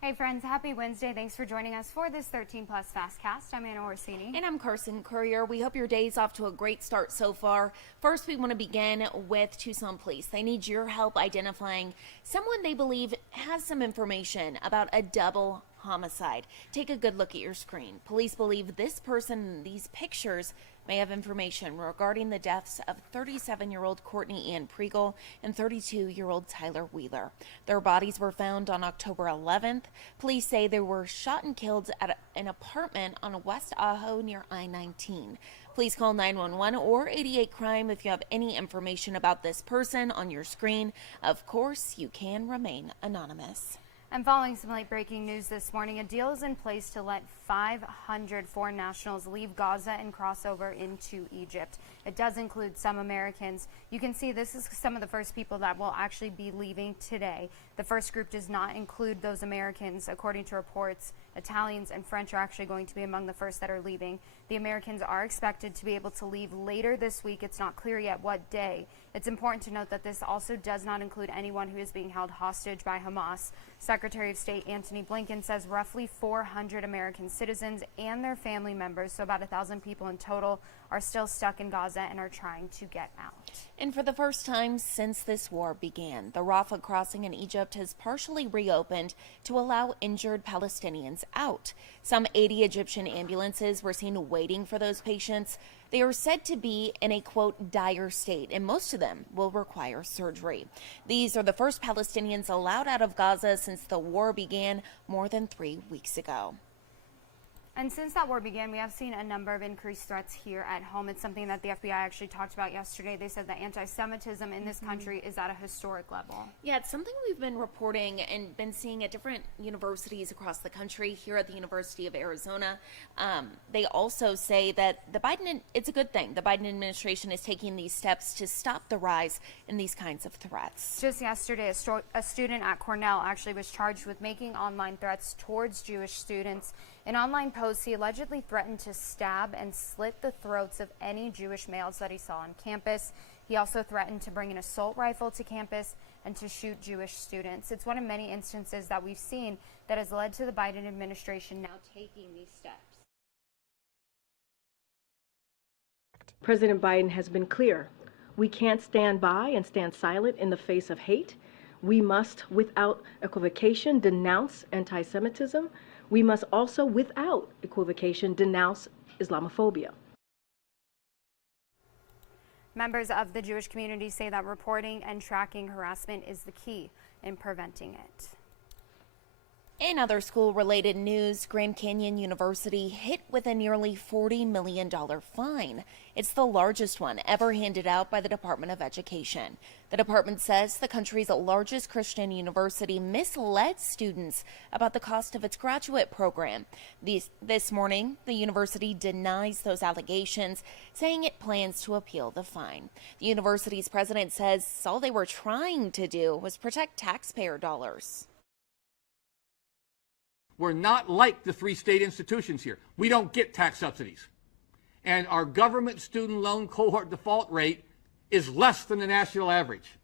Hey friends, happy Wednesday. Thanks for joining us for this 13 Plus FastCast. I'm Anna Orsini. And I'm Carson Courier. We hope your day's off to a great start so far. First, we want to begin with Tucson Police. They need your help identifying someone they believe has some information about a double homicide. Take a good look at your screen. Police believe this person in these pictures may have information regarding the deaths of 37-year-old Courtney Ann Pregel and 32-year-old Tyler Wheeler. Their bodies were found on October 11th. Police say they were shot and killed at an apartment on West Ajo near I-19. Please call 911 or 88 Crime if you have any information about this person on your screen. Of course, you can remain anonymous. And following some late breaking news this morning, a deal is in place to let 500 foreign nationals leave Gaza and cross over into Egypt. It does include some Americans. You can see this is some of the first people that will actually be leaving today. The first group does not include those Americans. According to reports, Italians and French are actually going to be among the first that are leaving. The Americans are expected to be able to leave later this week. It's not clear yet what day. It's important to note that this also does not include anyone who is being held hostage by Hamas. Secretary of State Antony Blinken says roughly 400 American citizens and their family members, so about 1,000 people in total, are still stuck in Gaza and are trying to get out. And for the first time since this war began, the Rafah crossing in Egypt has partially reopened to allow injured Palestinians out. Some 80 Egyptian ambulances were seen waiting for those patients. They are said to be in a, quote, dire state, and most of them will require surgery. These are the first Palestinians allowed out of Gaza since the war began more than 3 weeks ago. And since that war began, we have seen a number of increased threats here at home. It's something that the FBI actually talked about yesterday. They said that anti-Semitism in this country is at a historic level. Yeah, it's something we've been reporting and been seeing at different universities across the country. Here at the University of Arizona, they also say that it's a good thing. The Biden administration is taking these steps to stop the rise in these kinds of threats. Just yesterday, a student at Cornell actually was charged with making online threats towards Jewish students. In online posts, he allegedly threatened to stab and slit the throats of any Jewish males that he saw on campus. He also threatened to bring an assault rifle to campus and to shoot Jewish students. It's one of many instances that we've seen that has led to the Biden administration now taking these steps. President Biden has been clear. We can't stand by and stand silent in the face of hate. We must, without equivocation, denounce anti-Semitism. We must also, without equivocation, denounce Islamophobia. Members of the Jewish community say that reporting and tracking harassment is the key in preventing it. In other school-related news, Grand Canyon University hit with a nearly $40 million fine. It's the largest one ever handed out by the Department of Education. The department says the country's largest Christian university misled students about the cost of its graduate program. This morning, the university denies those allegations, saying it plans to appeal the fine. The university's president says all they were trying to do was protect taxpayer dollars. We're not like the three state institutions here. We don't get tax subsidies. And our government student loan cohort default rate is less than the national average.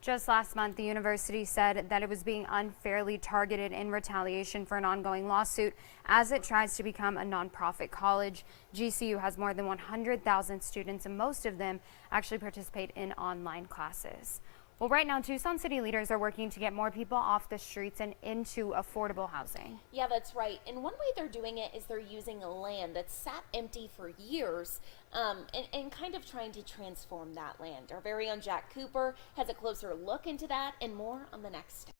Just last month, the university said that it was being unfairly targeted in retaliation for an ongoing lawsuit as it tries to become a nonprofit college. GCU has more than 100,000 students, and most of them actually participate in online classes. Well, right now, Tucson city leaders are working to get more people off the streets and into affordable housing. Yeah, that's right. And one way they're doing it is they're using land that's sat empty for years and kind of trying to transform that land. Our very own Jack Cooper has a closer look into that and more on the next step.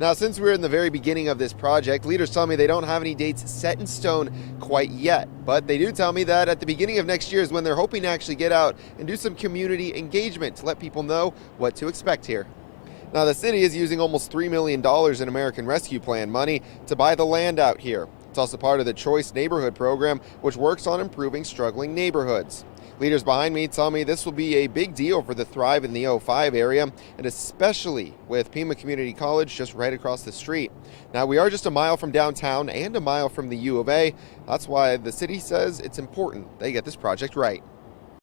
Now, since we're in the very beginning of this project, leaders tell me they don't have any dates set in stone quite yet. But they do tell me that at the beginning of next year is when they're hoping to actually get out and do some community engagement to let people know what to expect here. Now, the city is using almost $3 million in American Rescue Plan money to buy the land out here. It's also part of the Choice Neighborhood program, which works on improving struggling neighborhoods. Leaders behind me tell me this will be a big deal for the Thrive in the 05 area, and especially with Pima Community College just right across the street. Now, we are just a mile from downtown and a mile from the U of A. That's why the city says it's important they get this project right.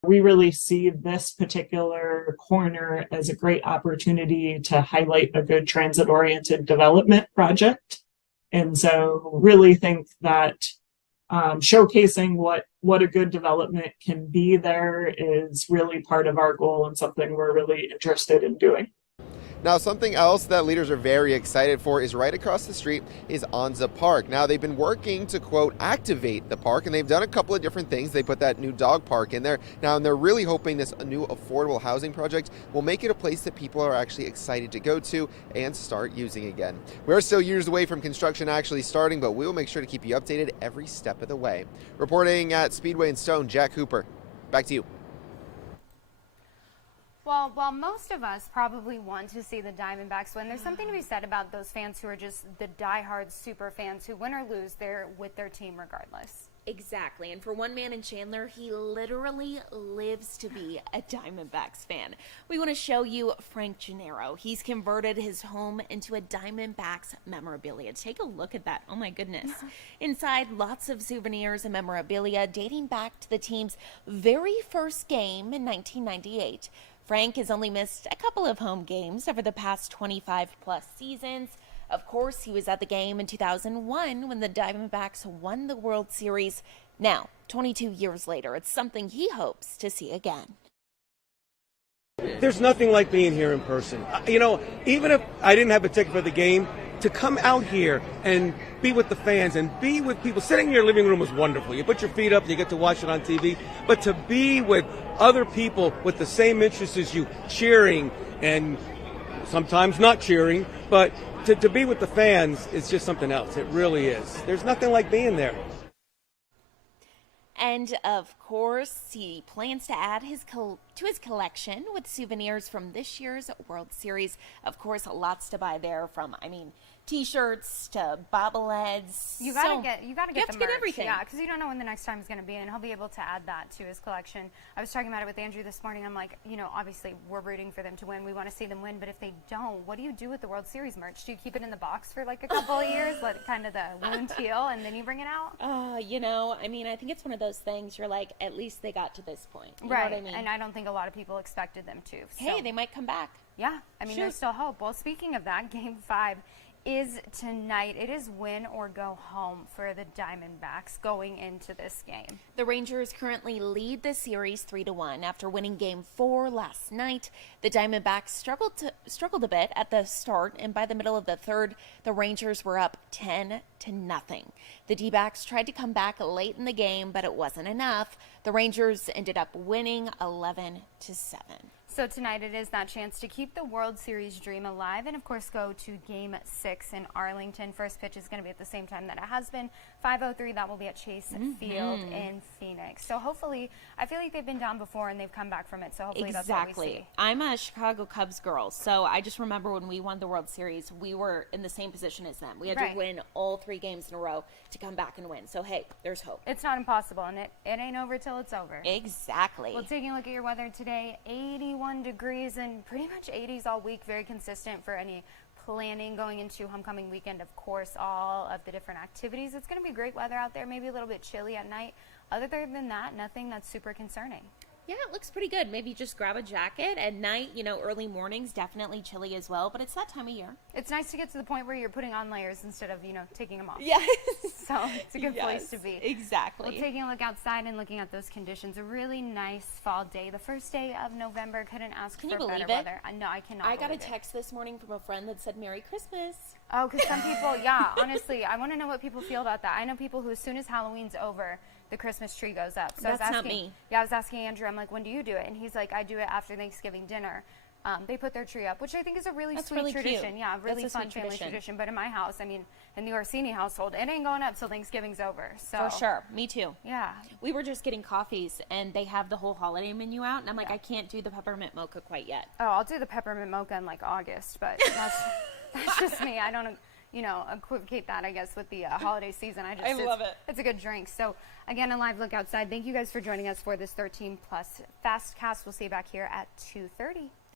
We really see this particular corner as a great opportunity to highlight a good transit-oriented development project. And so really think that showcasing what a good development can be there is really part of our goal and something we're really interested in doing. Now, something else that leaders are very excited for is right across the street is Anza Park. Now, they've been working to, quote, activate the park, and they've done a couple of different things. They put that new dog park in there now, and they're really hoping this new affordable housing project will make it a place that people are actually excited to go to and start using again. We're still years away from construction actually starting, but we will make sure to keep you updated every step of the way. Reporting at Speedway and Stone, Jack Hooper. Back to you. Well, while most of us probably want to see the Diamondbacks win, there's something to be said about those fans who are just the diehard super fans who, win or lose, they're with their team regardless. Exactly. And for one man in Chandler, he literally lives to be a Diamondbacks fan. We want to show you Frank Gennaro. He's converted his home into a Diamondbacks memorabilia. Take a look at that. Oh my goodness. Inside, lots of souvenirs and memorabilia dating back to the team's very first game in 1998. Frank has only missed a couple of home games over the past 25 plus seasons. Of course, he was at the game in 2001 when the Diamondbacks won the World Series. Now, 22 years later, it's something he hopes to see again. There's nothing like being here in person. You know, even if I didn't have a ticket for the game, to come out here and be with the fans and be with people. Sitting in your living room was wonderful. You put your feet up, you get to watch it on TV. But to be with other people with the same interests as you, cheering and sometimes not cheering, but to be with the fans is just something else. It really is. There's nothing like being there. And of course, he plans to add to his collection with souvenirs from this year's World Series. Of course, lots to buy there, from t-shirts to bobbleheads. You gotta get the merch. Everything. Yeah, because you don't know when the next time is going to be, and he'll be able to add that to his collection. I was talking about it with Andrew this morning. I'm like, obviously we're rooting for them to win. We want to see them win, but if they don't, what do you do with the World Series merch? Do you keep it in the box for like a couple of years, let kind of the wound heal, and then you bring it out? I think it's one of those things. You're like, at least they got to this point. You right. know what I mean? And I don't think a lot of people expected them to. Hey, they might come back. Yeah, there's still hope. Well, speaking of that, Game 5 is tonight. It is win or go home for the Diamondbacks going into this game. The Rangers currently lead the series 3-1 after winning Game 4 last night. The Diamondbacks struggled a bit at the start, and by the middle of the third, the Rangers were up 10-0. The D-backs tried to come back late in the game, but it wasn't enough. The Rangers ended up winning 11-7. So tonight it is that chance to keep the World Series dream alive and, of course, go to Game 6 in Arlington. First pitch is going to be at the same time that it has been, 5:03. That will be at Chase Field in Phoenix. So hopefully, I feel like they've been down before and they've come back from it. So hopefully that's what we see. I'm a Chicago Cubs girl, so I just remember when we won the World Series, we were in the same position as them. We had to win all 3 games in a row to come back and win. So, hey, there's hope. It's not impossible, and it ain't over till it's over. Exactly. Well, taking a look at your weather today, 81 degrees and pretty much 80s all week. Very consistent for any planning going into homecoming weekend. Of course, all of the different activities. It's going to be great weather out there, maybe a little bit chilly at night. Other than that, nothing that's super concerning. Yeah, it looks pretty good. Maybe just grab a jacket at night. Early mornings, definitely chilly as well, but it's that time of year. It's nice to get to the point where you're putting on layers instead of, taking them off. Yes. So it's a good place to be. Exactly. Well, taking a look outside and looking at those conditions, a really nice fall day. The first day of November, couldn't ask for better weather. No, I cannot. I got a text this morning from a friend that said Merry Christmas. Oh, because some people, honestly, I want to know what people feel about that. I know people who, as soon as Halloween's over, the Christmas tree goes up. So That's not me. Yeah, I was asking Andrew, I'm like, when do you do it? And he's like, I do it after Thanksgiving dinner. They put their tree up, which I think is a really sweet tradition. Cute. Yeah, really fun family tradition. But in my house, in the Orsini household, it ain't going up till Thanksgiving's over. So for sure. Me too. Yeah. We were just getting coffees, and they have the whole holiday menu out, and I'm like, I can't do the peppermint mocha quite yet. Oh, I'll do the peppermint mocha in like August, but that's just me. I don't equivocate that, I guess, with the holiday season. I love it. It's a good drink. So, again, a live look outside. Thank you guys for joining us for this 13 Plus FastCast. We'll see you back here at 2:30.